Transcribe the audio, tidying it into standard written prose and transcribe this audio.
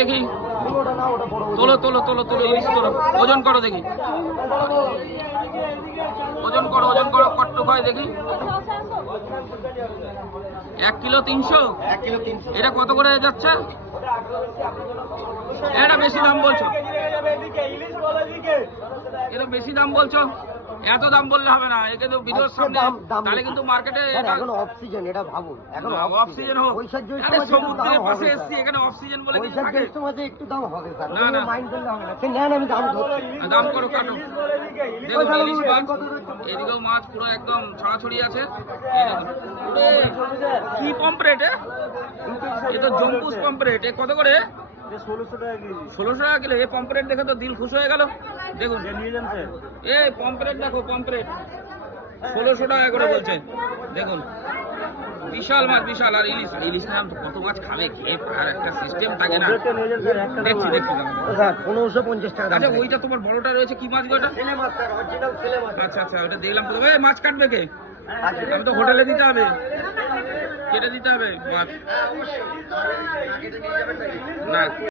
দেখি, তোলো তোলো তোলো তোলো ইলিশ তোলো, ওজন করো দেখি, ওজন করো কট্টু হয় দেখি। 1 কিলো 300। এটা কত করে যাচ্ছে? এটা বেশি দাম বলছো, এটা বেশি দাম বলছো, এত দাম বললে হবে না। একে তো ভিডিওর সামনে, তাহলে কিন্তু মার্কেটে এখন অফ সিজন, এটা ভাবুন এখন অফ সিজন হোক। আরে সমুদ্রের পাশে এসছি, এখানে অফ সিজন বলে কিছু থাকে? একটু দাম হবে স্যার, না না মাইন্ড করলে হবে না। সে নেন, আমি দাম ধরছি। দাম করো কাটো। দেখুন ইলিশ মাছ, এদিকেও মাছ পুরো একদম ছড়াছড়ি আছে। এই দেখুন, কি পম্পলেট? এ তো জম্বুস পম্পলেট। এ কত করে? 1600 টাকা কিলো। এই পম্পলেট দেখে তো দিল খুশ হয়ে গেল। দেখুন এই পম্পলেট দেখো, পম্পলেট 1600 টাকা করে বলছে। দেখুন বিশাল মাছ, বিশাল। আর ইলিশ, ইলিশ নাম কত মাছ খাবে, খেয়ে আর একটা সিস্টেম থাকে না। দেখছি দেখছি দাম। 1550 টাকা। আচ্ছা ওইটা তোমার বড়টা রয়েছে, কি মাছ গো ওটা? আচ্ছা আচ্ছা, ওটা দেখলাম। মাছ কাটবে কে? আমি তো হোটেলে দিতে হবে, কেটে দিতে হবে মাছ। না